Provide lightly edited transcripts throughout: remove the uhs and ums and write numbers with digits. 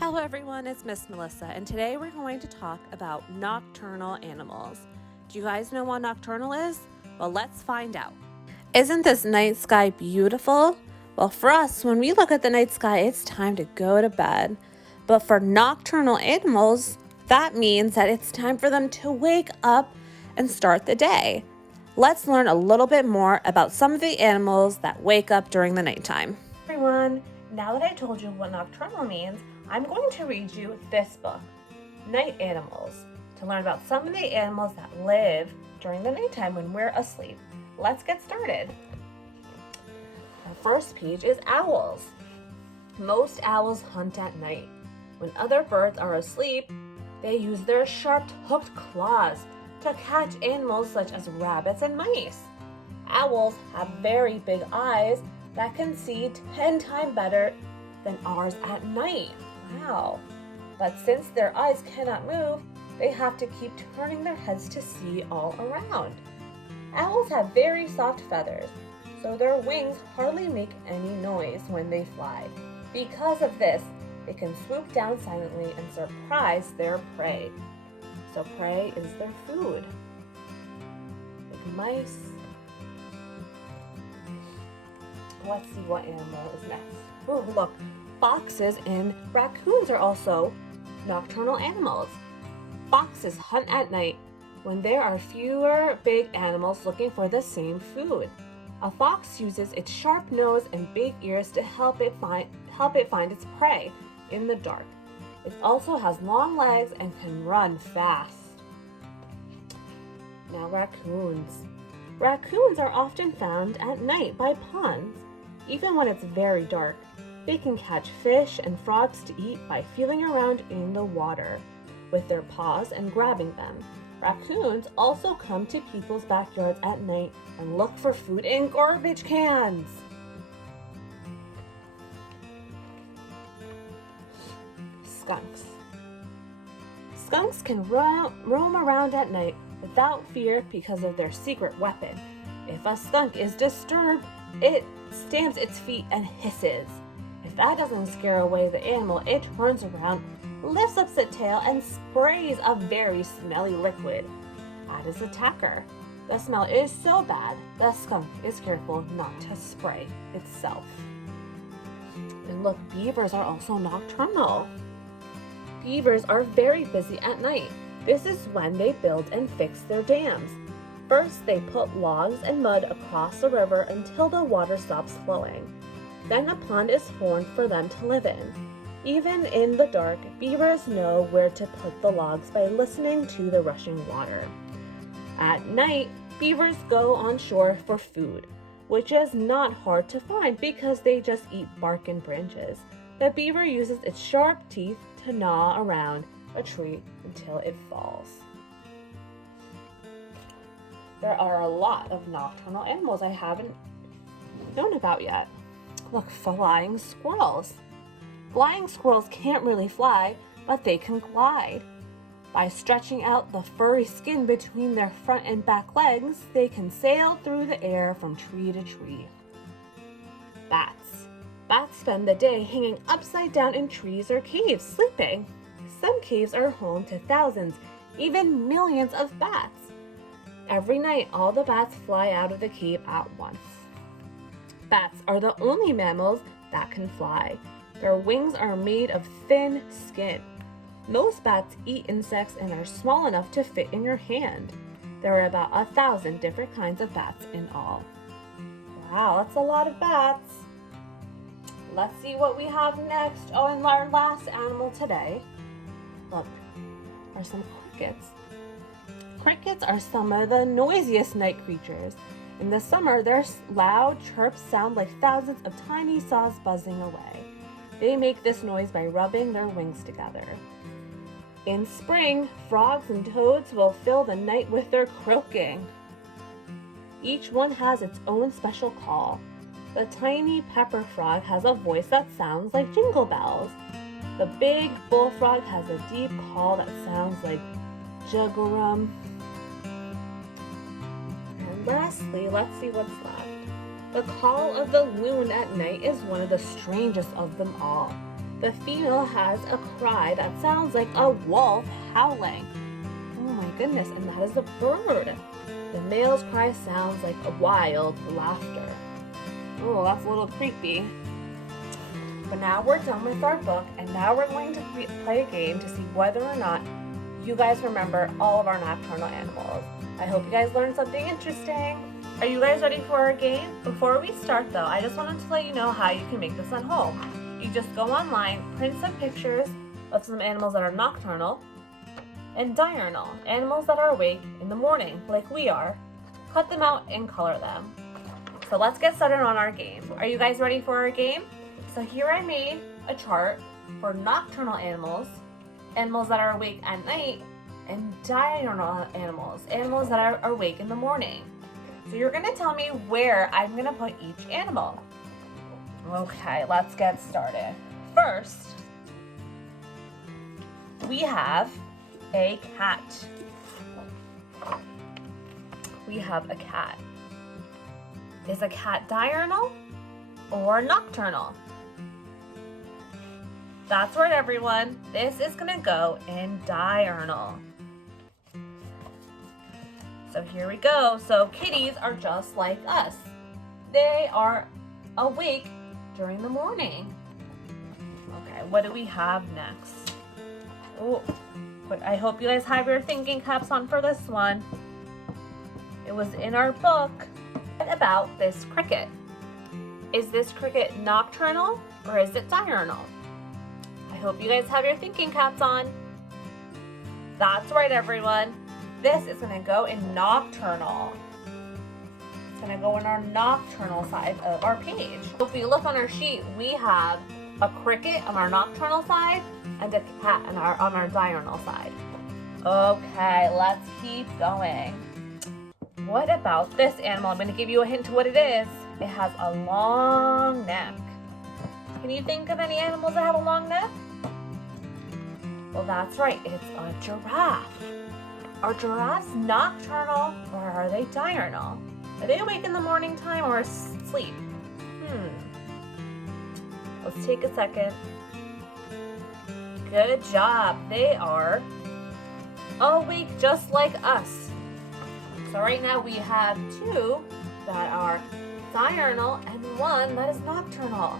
Hello everyone, it's Miss Melissa, and today we're going to talk about nocturnal animals. Do you guys know what nocturnal is? Well, let's find out. Isn't this night sky beautiful? Well, for us, when we look at the night sky, it's time to go to bed. But for nocturnal animals, that means that it's time for them to wake up and start the day. Let's learn a little bit more about some of the animals that wake up during the nighttime. Everyone, now that I told you what nocturnal means, I'm going to read you this book, Night Animals, to learn about some of the animals that live during the nighttime when we're asleep. Let's get started. The first page is owls. Most owls hunt at night. When other birds are asleep, they use their sharp hooked claws to catch animals such as rabbits and mice. Owls have very big eyes that can see 10 times better than ours at night. Wow. But since their eyes cannot move, they have to keep turning their heads to see all around. Owls have very soft feathers, so their wings hardly make any noise when they fly. Because of this, they can swoop down silently and surprise their prey. So prey is their food. Like mice. Let's see what animal is next. Oh, look. Foxes and raccoons are also nocturnal animals. Foxes hunt at night when there are fewer big animals looking for the same food. A fox uses its sharp nose and big ears to help it find its prey in the dark. It also has long legs and can run fast. Now raccoons. Raccoons are often found at night by ponds, even when it's very dark. They can catch fish and frogs to eat by feeling around in the water with their paws and grabbing them. Raccoons also come to people's backyards at night and look for food in garbage cans. Skunks. Skunks can roam around at night without fear because of their secret weapon. If a skunk is disturbed, it stamps its feet and hisses. If that doesn't scare away the animal, it turns around, lifts up its tail, and sprays a very smelly liquid at its attacker. The smell is so bad, the skunk is careful not to spray itself. And look, beavers are also nocturnal. Beavers are very busy at night. This is when they build and fix their dams. First, they put logs and mud across the river until the water stops flowing. Then a pond is formed for them to live in. Even in the dark, beavers know where to put the logs by listening to the rushing water. At night, beavers go on shore for food, which is not hard to find because they just eat bark and branches. The beaver uses its sharp teeth to gnaw around a tree until it falls. There are a lot of nocturnal animals I haven't known about yet. Look, flying squirrels. Flying squirrels can't really fly, but they can glide. By stretching out the furry skin between their front and back legs, they can sail through the air from tree to tree. Bats. Bats spend the day hanging upside down in trees or caves, sleeping. Some caves are home to thousands, even millions of bats. Every night, all the bats fly out of the cave at once. Bats are the only mammals that can fly. Their wings are made of thin skin. Most bats eat insects and are small enough to fit in your hand. There are about 1,000 different kinds of bats in all. Wow, that's a lot of bats. Let's see what we have next. Oh, and our last animal today, look, are some crickets. Crickets are some of the noisiest night creatures. In the summer, their loud chirps sound like thousands of tiny saws buzzing away. They make this noise by rubbing their wings together. In spring, frogs and toads will fill the night with their croaking. Each one has its own special call. The tiny pepper frog has a voice that sounds like jingle bells. The big bullfrog has a deep call that sounds like juggarum. And lastly, let's see what's left. The call of the loon at night is one of the strangest of them all. The female has a cry that sounds like a wolf howling. Oh my goodness, and that is a bird. The male's cry sounds like a wild laughter. Oh, that's a little creepy. But now we're done with our book, and now we're going to play a game to see whether or not you guys remember all of our nocturnal animals. I hope you guys learned something interesting. Are you guys ready for our game? Before we start though, I just wanted to let you know how you can make this at home. You just go online, print some pictures of some animals that are nocturnal and diurnal, animals that are awake in the morning, like we are. Cut them out and color them. So let's get started on our game. Are you guys ready for our game? So here I made a chart for nocturnal animals, animals that are awake at night, and diurnal animals, animals that are awake in the morning. So you're gonna tell me where I'm gonna put each animal. Okay, let's get started. First, we have a cat. We have a cat. Is a cat diurnal or nocturnal? That's right, everyone. This is gonna go in diurnal. So here we go. So kitties are just like us. They are awake during the morning. Okay, what do we have next? Oh, but I hope you guys have your thinking caps on for this one. It was in our book. What about this cricket? Is this cricket nocturnal or is it diurnal? I hope you guys have your thinking caps on. That's right, everyone. This is going to go in nocturnal. It's going to go in our nocturnal side of our page. If we look on our sheet, we have a cricket on our nocturnal side and a cat on our diurnal side. Okay, let's keep going. What about this animal? I'm going to give you a hint to what it is. It has a long neck. Can you think of any animals that have a long neck? Well, that's right. It's a giraffe. Are giraffes nocturnal or are they diurnal? Are they awake in the morning time or asleep? Let's take a second. Good job. They are awake just like us. So right now we have two that are diurnal and one that is nocturnal.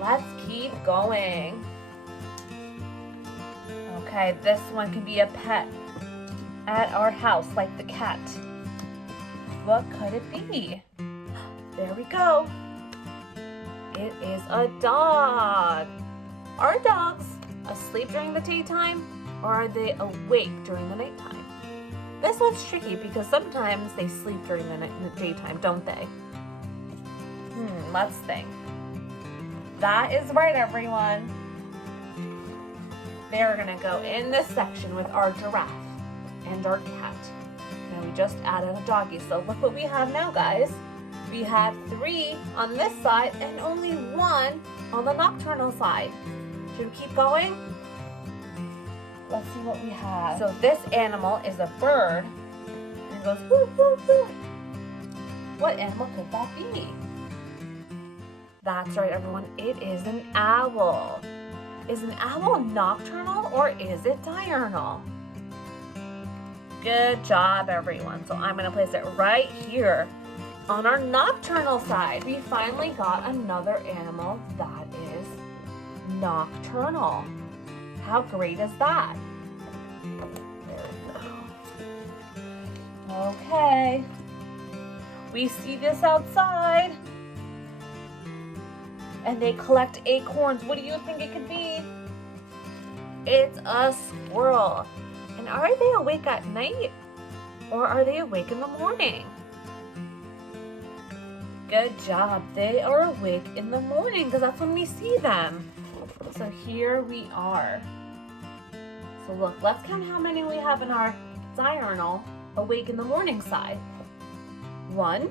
Let's keep going. Okay, this one can be a pet at our house, like the cat. What could it be? There we go. It is a dog. Are dogs asleep during the daytime or are they awake during the nighttime? This one's tricky because sometimes they sleep during the daytime, don't they? Let's think. That is right, everyone. They're gonna go in this section with our giraffe and our cat. Now we just added a doggy, so look what we have now, guys. We have 3 on this side and only 1 on the nocturnal side. Should we keep going? Let's see what we have. So this animal is a bird and it goes hoo hoo hoo. What animal could that be? That's right, everyone. It is an owl. Is an owl nocturnal or is it diurnal? Good job, everyone. So I'm going to place it right here on our nocturnal side. We finally got another animal that is nocturnal. How great is that? There we go. Okay. We see this outside. And they collect acorns. What do you think it could be? It's a squirrel. And are they awake at night or are they awake in the morning? Good job. They are awake in the morning because that's when we see them. So here we are. So look, let's count how many we have in our diurnal awake in the morning side. 1,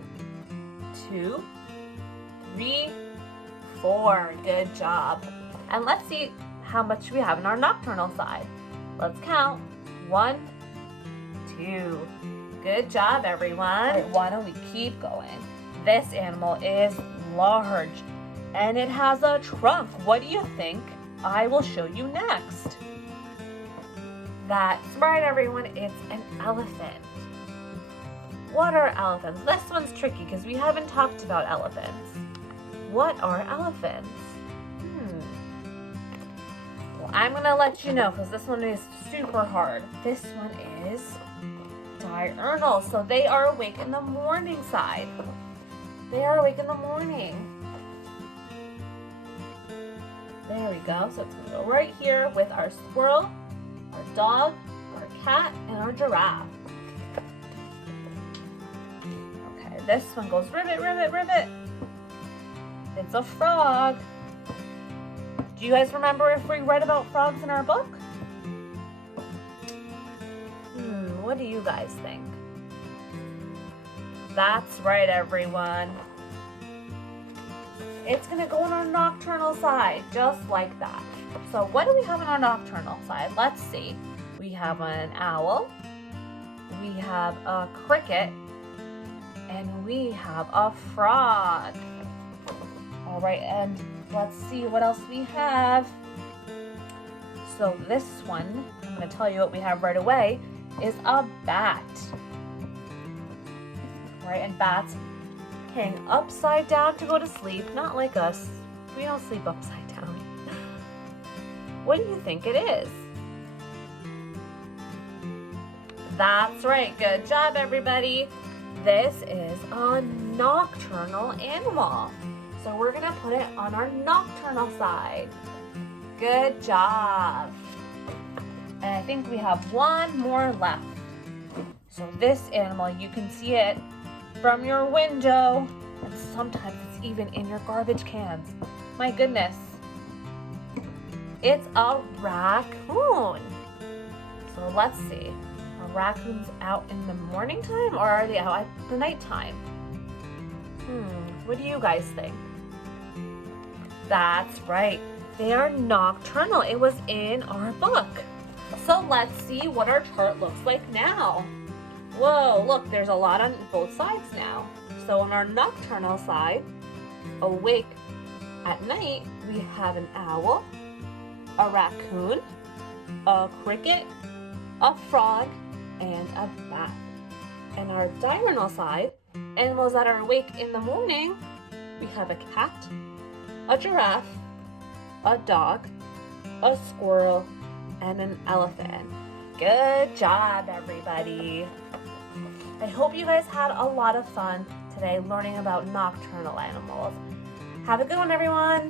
2, 3, 4. Good job. And let's see how much we have in our nocturnal side. Let's count. 1, 2. Good job, everyone. All right, why don't we keep going? This animal is large and it has a trunk. What do you think I will show you next. That's right, everyone, it's an elephant. What are elephants? This one's tricky because we haven't talked about elephants. What are elephants? Well, I'm gonna let you know because this one is super hard. This one is diurnal, so they are awake in the morning side. They are awake in the morning. There we go. So it's gonna go right here with our squirrel, our dog, our cat, and our giraffe. Okay, this one goes ribbit, ribbit, ribbit. It's a frog. Do you guys remember if we read about frogs in our book? What do you guys think? That's right, everyone. It's gonna go on our nocturnal side, just like that. So what do we have on our nocturnal side? Let's see. We have an owl, we have a cricket, and we have a frog. All right, and let's see what else we have. So this one, I'm gonna tell you what we have right away, is a bat. Right, and bats hang upside down to go to sleep, not like us. We don't sleep upside down. What do you think it is? That's right, good job, everybody. This is a nocturnal animal. So we're gonna put it on our nocturnal side. Good job. And I think we have one more left. So this animal, you can see it from your window, and sometimes it's even in your garbage cans. My goodness. It's a raccoon. So let's see. Are raccoons out in the morning time or are they out at the nighttime? What do you guys think? That's right. They are nocturnal. It was in our book. So let's see what our chart looks like now. Whoa, look, there's a lot on both sides now. So on our nocturnal side, awake at night, we have an owl, a raccoon, a cricket, a frog, and a bat. And our diurnal side, animals that are awake in the morning, we have a cat, a giraffe, a dog, a squirrel, and an elephant. Good job, everybody. I hope you guys had a lot of fun today learning about nocturnal animals. Have a good one, everyone.